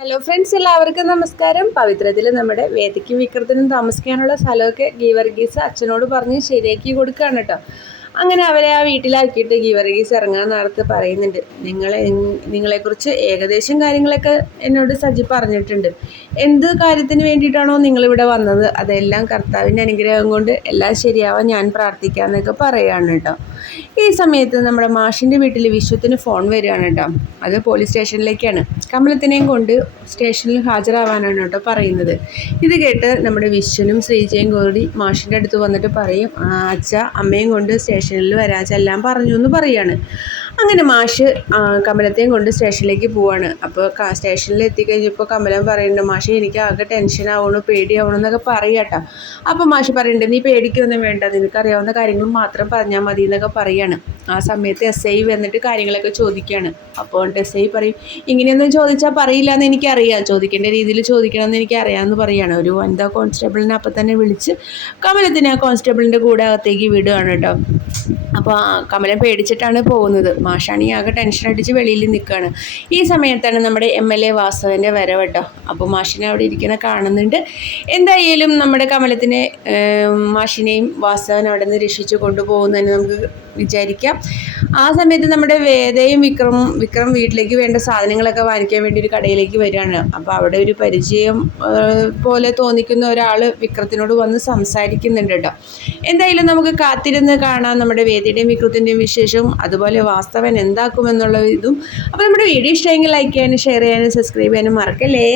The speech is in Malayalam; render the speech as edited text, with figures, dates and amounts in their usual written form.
ഹലോ ഫ്രണ്ട്സ്, എല്ലാവർക്കും നമസ്കാരം. പവിത്രത്തിൽ നമ്മുടെ വേദിക്കും വിക്രത്തിനും താമസിക്കാനുള്ള സ്ഥലമൊക്കെ ഗീവർഗീസ് അച്ഛനോട് പറഞ്ഞ് ശരിയാക്കി കൊടുക്കുകയാണ് കേട്ടോ. അങ്ങനെ അവരെ ആ വീട്ടിലാക്കിയിട്ട് ഗീവർഗീസ് ഇറങ്ങാൻ നേരത്ത് പറയുന്നുണ്ട്, നിങ്ങളെക്കുറിച്ച് ഏകദേശം കാര്യങ്ങളൊക്കെ എന്നോട് സജി പറഞ്ഞിട്ടുണ്ട്. എന്ത് കാര്യത്തിന് വേണ്ടിയിട്ടാണോ നിങ്ങളിവിടെ വന്നത്, അതെല്ലാം കർത്താവിൻ്റെ അനുഗ്രഹം കൊണ്ട് എല്ലാം ശരിയാവാൻ ഞാൻ പ്രാർത്ഥിക്കാമെന്നൊക്കെ പറയുകയാണ് കേട്ടോ. ഈ സമയത്ത് നമ്മുടെ മാഷിൻ്റെ വീട്ടിൽ വിശ്വത്തിന് ഫോൺ വരികയാണ് കേട്ടോ. അത് പോലീസ് സ്റ്റേഷനിലേക്കാണ്. കമലത്തിനെയും കൊണ്ട് സ്റ്റേഷനിൽ ഹാജരാവാനാണ് കേട്ടോ പറയുന്നത്. ഇത് കേട്ട് നമ്മുടെ വിശ്വനും ശ്രീജയും കൂടി മാഷിൻ്റെ അടുത്ത് വന്നിട്ട് പറയും, അച്ഛ അമ്മയും കൊണ്ട് സ്റ്റേഷനിൽ ചെല്ലാൻ പറഞ്ഞു എന്ന് പറയാണ്. അങ്ങനെ മാഷ് കമലത്തെയും കൊണ്ട് സ്റ്റേഷനിലേക്ക് പോവാണ്. അപ്പോൾ സ്റ്റേഷനിൽ എത്തിക്കഴിഞ്ഞപ്പോൾ കമലം പറയുന്നുണ്ട്, മാഷ് എനിക്ക് ആകെ ടെൻഷനാവണു, പേടിയാവണം എന്നൊക്കെ പറയാട്ടോ. അപ്പോൾ മാഷ് പറയുന്നുണ്ട്, നീ പേടിക്കൊന്നും വേണ്ട, നിനക്കറിയാവുന്ന കാര്യങ്ങൾ മാത്രം പറഞ്ഞാൽ മതി എന്നൊക്കെ പറയാണ്. ആ സമയത്ത് SI വന്നിട്ട് കാര്യങ്ങളൊക്കെ ചോദിക്കുകയാണ്. അപ്പോൾ SI പറയും, ഇങ്ങനെയൊന്നും ചോദിച്ചാൽ പറയില്ല എന്ന് എനിക്കറിയാം, ചോദിക്കേണ്ട രീതിയിൽ ചോദിക്കണമെന്ന് എനിക്കറിയാമെന്ന് പറയുകയാണ്. ഒരു വനിതാ കോൺസ്റ്റബിളിനെ അപ്പം തന്നെ വിളിച്ച് കമലത്തിനെ ആ കോൺസ്റ്റബിളിൻ്റെ കൂടെ അകത്തേക്ക് വിടുകയാണ് കേട്ടോ. അപ്പോൾ കമലം പേടിച്ചിട്ടാണ് പോകുന്നത്. മാഷാണി ആകെ ടെൻഷൻ അടിച്ച് വെളിയിൽ നിൽക്കുകയാണ്. ഈ സമയത്താണ് നമ്മുടെ MLA വാസവൻ്റെ വരവ് കേട്ടോ. അപ്പോൾ മാഷിനെ അവിടെ ഇരിക്കുന്ന കാണുന്നുണ്ട്. എന്തായാലും നമ്മുടെ കമലത്തിനെ മാഷിനെയും വാസവൻ അവിടെ നിന്ന് രക്ഷിച്ച് കൊണ്ടുപോകുന്നതിന് നമുക്ക് വിചാരിക്കാം. ആ സമയത്ത് നമ്മുടെ വേദയും വിക്രം വീട്ടിലേക്ക് വേണ്ട സാധനങ്ങളൊക്കെ വാങ്ങിക്കാൻ വേണ്ടി ഒരു കടയിലേക്ക് വരികയാണ്. അപ്പോൾ അവിടെ ഒരു പരിചയം പോലെ തോന്നിക്കുന്ന ഒരാൾ വിക്രത്തിനോട് വന്ന് സംസാരിക്കുന്നുണ്ട് കേട്ടോ. എന്തായാലും നമുക്ക് കാത്തിരുന്ന് കാണാം നമ്മുടെ വേദിയുടെയും വിക്രത്തിൻ്റെയും വിശേഷവും, അതുപോലെ വാസ്തവൻ എന്താക്കുമെന്നുള്ള ഇതും. അപ്പോൾ നമ്മുടെ വീഡിയോ ഇഷ്ടമെങ്കിൽ ലൈക്ക് ചെയ്യാനും ഷെയർ ചെയ്യാനും സബ്സ്ക്രൈബ് ചെയ്യാനും മറക്കല്ലേ.